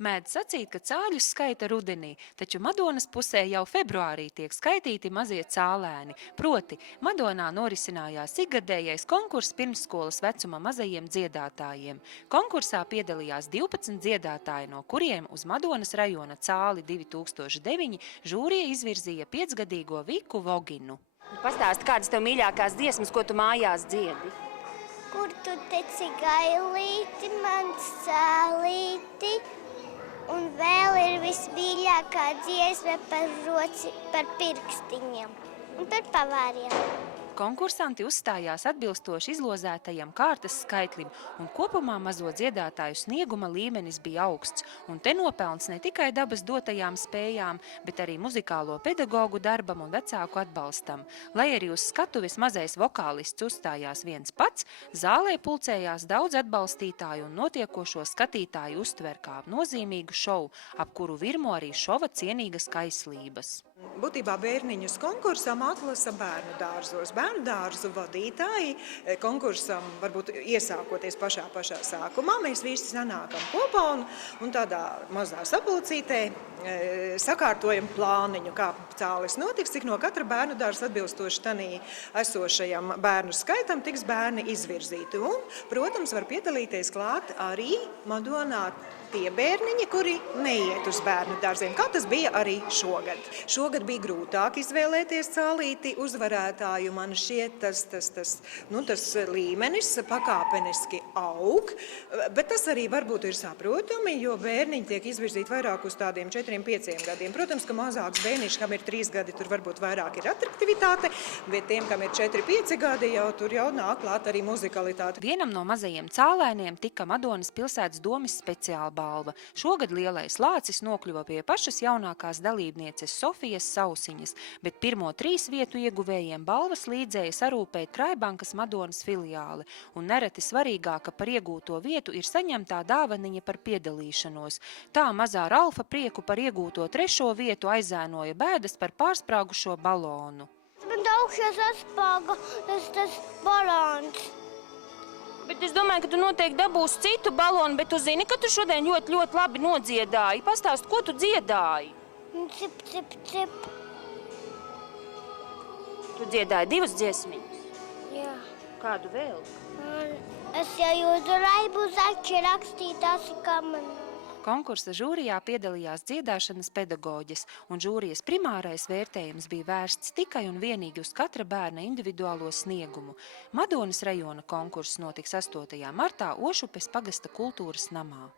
Mēdz sacīt, ka cāļus skaita rudenī, taču Madonas pusē jau februārī tiek skaitīti mazie cālēni. Proti, Madonā norisinājās ikgadējais konkurss pirmsskolas vecuma mazajiem dziedātājiem. Konkursā piedalījās 12 dziedātāji, no kuriem uz Madonas rajona cāli 2009 žūrija izvirzīja 5-gadīgo Viku Voginu. Pastāsti, kādas tev mīļākās dziesmas, ko tu mājās dziedi? Kur tu teci gailīti, mans cēlīti, un vēl ir vismīļākā dziesma par pirkstiņiem un par pavāriem. Konkursanti uzstājās atbilstoši izlozētajam kārtas skaitlim, un kopumā mazo dziedātāju snieguma līmenis bija augsts, un te nopelns ne tikai dabas dotajām spējām, bet arī muzikālo pedagogu darbam un vecāku atbalstam. Lai arī uz skatuves mazais vokālists uzstājās viens pats, zālē pulcējās daudz atbalstītāju un notiekošo skatītāju uztver kā nozīmīgu šovu, ap kuru virmo arī šova cienīgas kaislības. Būtībā bērniņus konkursam atlasa bērnu dārzos. Bērnu dārzu vadītāji konkursam varbūt iesākoties pašā sākumā. Mēs visi sanākam kopā un tādā mazā sapulcītē sakārtojam plāniņu, kā cālis notiks, cik no katra bērnu dārza atbilstoši tanī esošajam bērnu skaitam tiks bērni izvirzīti. Un, protams, var piedalīties klāt arī Madonā tie bērniņi, kuri neiet uz bērnu dārziem, kā tas bija arī šogad. Šogad bija grūtāk izvēlēties cālīti uzvarētāju. Man šķiet, tas līmenis pakāpeniski aug, bet tas arī varbūt ir saprotami, jo bērniņi tiek izvirzīti vairāk uz tādiem 4-5 gadiem. Protams, ka mazāks bērniņš, kam ir 3 gadi, tur varbūt vairāk ir atraktivitāte, bet tiem, kam ir 4-5 gadi, tur jau nāk klāt arī muzikalitāte. Vienam no mazajiem cālēniem tika Madonas pilsētas domes speciāla balva. Šogad lielais lācis nokļuva pie pašas jaunākās dalībnieces Sofijas Sausiņas, bet pirmo 3 vietu ieguvējiem balvas līdzēja sarūpēt Krājbankas Madonas filiāli, un nereti svarīgāka par iegūto vietu ir saņemtā dāvaniņa par piedalīšanos. Tā mazā Ralfa prieku par iegūto 3. vietu aizēnoja bēdas par pārsprāgušo balonu. Man augšā saspāga tas balons. Bet es domāju, ka tu noteikti dabūsi citu balonu, bet tu zini, ka tu šodien ļoti labi nodziedāji. Pastāsti, ko tu dziedāji? Cip, cip, cip. Tu dziedāji 2 dziesmiņas? Jā. Kādu vēl? Es jau jūtu raibu zaķi rakstītās kamanā. Konkursa žūrijā piedalījās dziedāšanas pedagoģes, un žūrijas primārais vērtējums bija vērsts tikai un vienīgi uz katra bērna individuālo sniegumu. Madonas rajona konkurss notiks 8. martā Ošupes pagasta kultūras namā.